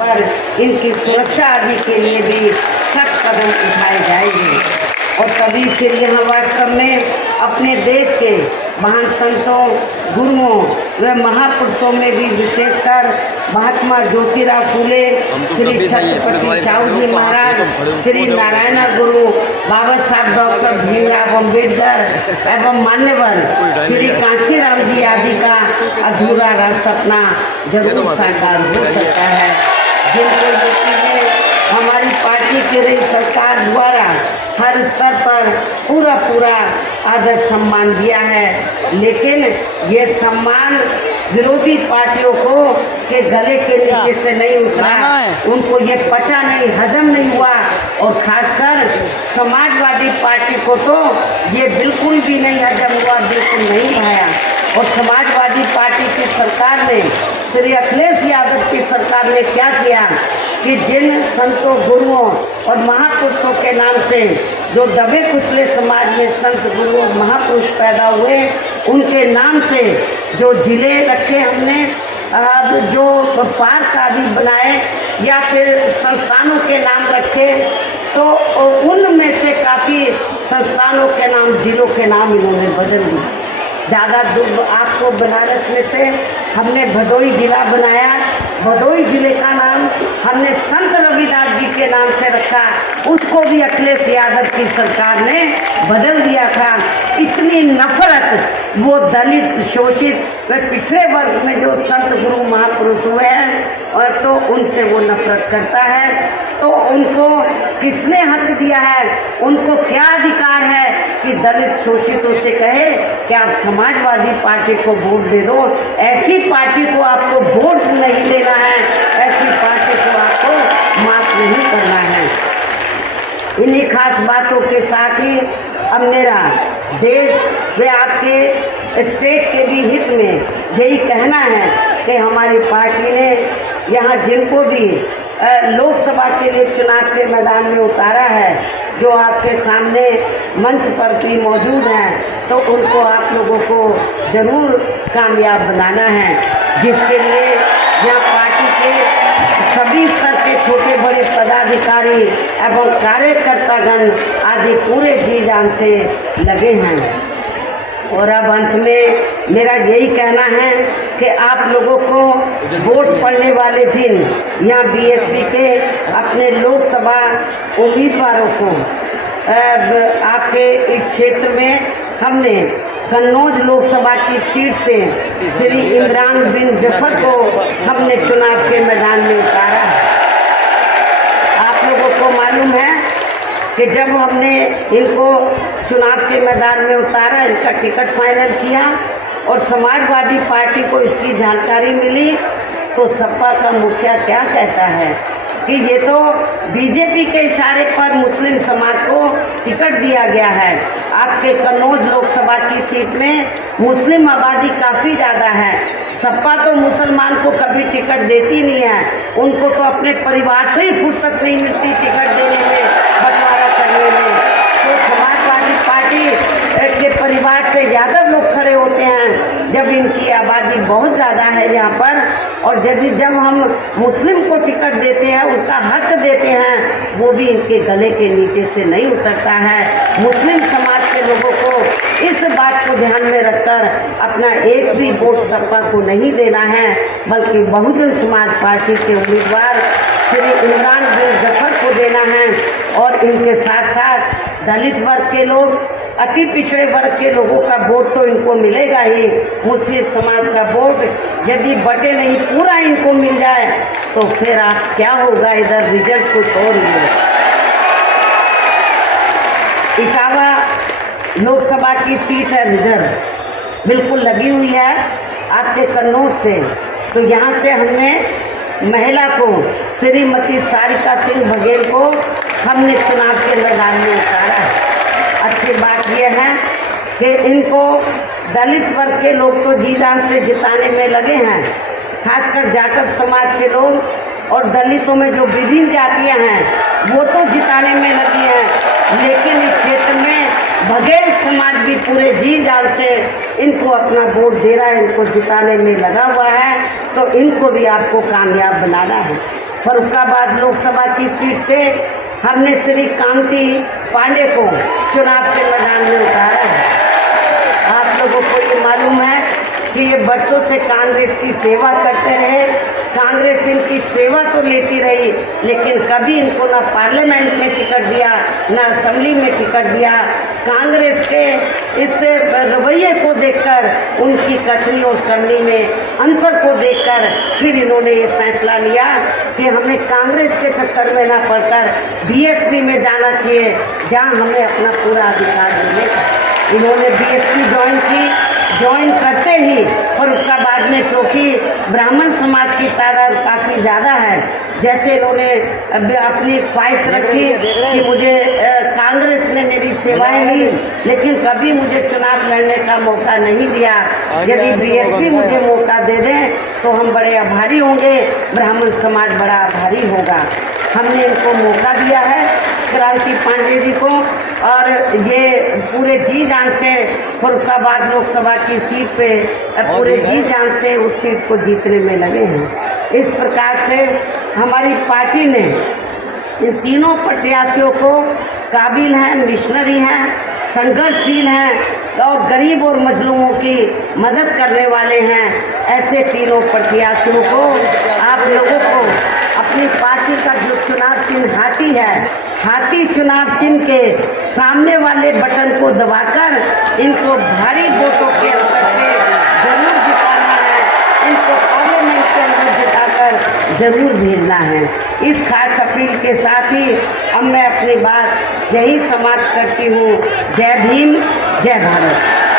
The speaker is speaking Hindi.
पर इनकी सुरक्षा आदि के लिए भी सख्त कदम उठाए जाएंगे। और तभी फिर यहाँ वास्तव में अपने देश के महान संतों, गुरुओं व महापुरुषों में भी विशेषकर महात्मा ज्योतिराव फूले, श्री छत्रपति साहू जी महाराज, श्री नारायण गुरु, बाबा साहब डॉक्टर भीमराव अम्बेडकर एवं मान्यवर श्री कांशीराम जी आदि का अधूरा रह सपना जरूर साकार हो सकता है, जिनको यूपी में हमारी पार्टी की रही सरकार द्वारा हर स्तर पर पूरा आदर सम्मान दिया है। लेकिन ये सम्मान विरोधी पार्टियों को के गले के नीचे से नहीं उतरा, उनको ये पचा नहीं, हजम नहीं हुआ। और खासकर समाजवादी पार्टी को तो ये बिल्कुल भी नहीं हजम हुआ, बिल्कुल नहीं भाया। और समाजवादी पार्टी की सरकार ने, श्री अखिलेश यादव की सरकार ने क्या किया कि जिन संतों, गुरुओं और महापुरुषों के नाम से जो दबे कुचले समाज में संत, गुरु और महापुरुष पैदा हुए, उनके नाम से जो जिले रखे हमने, जो पार्क आदि बनाए या फिर संस्थानों के नाम रखे, तो उनमें से काफ़ी संस्थानों के नाम, जिलों के नाम इन्होंने बदल दिए। ज़्यादा दूर आपको बनारस में से हमने भदोई जिला बनाया, भदोई जिले का नाम हमने संत रविदास जी के नाम से रखा, उसको भी अखिलेश यादव की सरकार ने बदल दिया था। इतनी नफरत वो दलित, शोषित व पिछड़े वर्ग में जो संत, गुरु, महापुरुष हुए हैं, और तो उनसे वो नफरत करता है। तो उनको किसने हक दिया है, उनको क्या अधिकार है कि दलित शोषितों से कहे कि आप समाजवादी पार्टी को वोट दे दो? ऐसी पार्टी को आपको वोट नहीं देना है, ऐसी पार्टी को आपको माफ नहीं करना है। इन्हीं खास बातों के साथ ही अब मेरा देश व आपके स्टेट के भी हित में यही कहना है कि हमारी पार्टी ने यहाँ जिनको भी लोकसभा के लिए चुनाव के मैदान में उतारा है, जो आपके सामने मंच पर भी मौजूद हैं, तो उनको आप लोगों को ज़रूर कामयाब बनाना है, जिसके लिए यहाँ पार्टी के सभी स्तर के छोटे बड़े पदाधिकारी एवं कार्यकर्तागण आदि पूरे जी जान से लगे हैं। और अब अंत में मेरा यही कहना है कि आप लोगों को वोट पड़ने वाले दिन यहाँ बीएसपी के अपने लोकसभा उम्मीदवारों को आपके इस क्षेत्र में हमने कन्नौज लोकसभा की सीट से श्री इमरान बिन जफर को हमने चुनाव के मैदान में उतारा है। आप लोगों को मालूम है कि जब हमने इनको चुनाव के मैदान में उतारा, इनका टिकट फाइनल किया और समाजवादी पार्टी को इसकी जानकारी मिली, तो सपा का मुखिया क्या कहता है कि ये तो बीजेपी के इशारे पर मुस्लिम समाज को टिकट दिया गया है। आपके कन्नौज लोकसभा की सीट में मुस्लिम आबादी काफ़ी ज़्यादा है, सपा तो मुसलमान को कभी टिकट देती नहीं है, उनको तो अपने परिवार से ही फुर्सत नहीं मिलती टिकट देने में, बंटवारा करने में। तो समाजवादी पार्टी के परिवार से ज़्यादा लोग खड़े होते हैं जब इनकी आबादी बहुत ज़्यादा है यहाँ पर। और यदि जब हम मुस्लिम को टिकट देते हैं, उनका हक देते हैं, वो भी इनके गले के नीचे से नहीं उतरता है। मुस्लिम समाज के लोगों को इस बात को ध्यान में रखकर अपना एक भी वोट सपा को नहीं देना है, बल्कि बहुजन समाज पार्टी के उम्मीदवार श्री इमरान बिन जफर को देना है। और इनके साथ साथ दलित वर्ग के लोग, अति पिछड़े वर्ग के लोगों का वोट तो इनको मिलेगा ही। मुस्लिम समाज का वोट यदि बटे नहीं, पूरा इनको मिल जाए, तो फिर आप क्या होगा, इधर रिजल्ट कुछ और ही है। इटावा लोकसभा की सीट है रिजर्व, बिल्कुल लगी हुई है आपके कन्नौज से। तो यहाँ से हमने महिला को, श्रीमती सारिका सिंह बघेल को हमने चुनाव के मैदान में उतारा है। अच्छी बात यह है कि इनको दलित वर्ग के लोग तो जी जान से जिताने में लगे हैं, खासकर जाटव समाज के लोग और दलितों में जो विभिन्न जातियां हैं वो तो जिताने में लगी हैं। लेकिन इस क्षेत्र में बघेल समाज भी पूरे जी जान से इनको अपना वोट दे रहा है, इनको जिताने में लगा हुआ है। तो इनको भी आपको कामयाब बनाना है। फर्रुखाबाद लोकसभा की सीट से हमने श्री कांति पांडे को चुनाव के मैदान में उतारा है। आप लोगों को ये मालूम है कि ये बरसों से कांग्रेस की सेवा करते रहे, कांग्रेस इनकी सेवा तो लेती रही, लेकिन कभी इनको ना पार्लियामेंट में टिकट दिया, ना असेंबली में टिकट दिया। कांग्रेस के इस रवैये को देखकर, उनकी कथनी और करनी में अंतर को देखकर फिर इन्होंने ये फैसला लिया कि हमें कांग्रेस के चक्कर में ना पड़कर बीएसपी में जाना चाहिए, जहाँ हमें अपना पूरा अधिकार मिलेगा। इन्होंने बीएसपी ज्वाइन की। ज्वाइन करते ही फर्रुखाबाद में, क्योंकि ब्राह्मण समाज की तादाद काफ़ी ज़्यादा है, जैसे इन्होंने अपनी ख्वाहिश रखी कि मुझे कांग्रेस ने मेरी सेवाएं ली, लेकिन कभी मुझे चुनाव लड़ने का मौका नहीं दिया। यदि बीएसपी मुझे मौका दे दें तो हम बड़े आभारी होंगे, ब्राह्मण समाज बड़ा आभारी होगा। हमने इनको मौका दिया है, क्रांति पांडे जी को, और ये पूरे जी जान से फर्रुखाबाद लोकसभा की सीट पे पूरे जी जान से उस सीट को जीतने में लगे हैं। इस प्रकार से हमारी पार्टी ने इन तीनों प्रत्याशियों को काबिल हैं, मिशनरी हैं, संघर्षशील हैं और गरीब और मजलूमों की मदद करने वाले हैं। ऐसे तीनों प्रत्याशियों को, आप लोगों को अपनी पार्टी का जो चुनाव चिन्ह हाथी है, हाथी चुनाव चिन्ह के सामने वाले बटन को दबाकर इनको भारी वोटों के अंतर से जरूर जिताना है। इनको पार्लियामेंट के अंदर जिताकर जरूर भेजना है। इस खास अपील के साथ ही अब मैं अपनी बात यही समाप्त करती हूँ। जय भीम, जय भारत।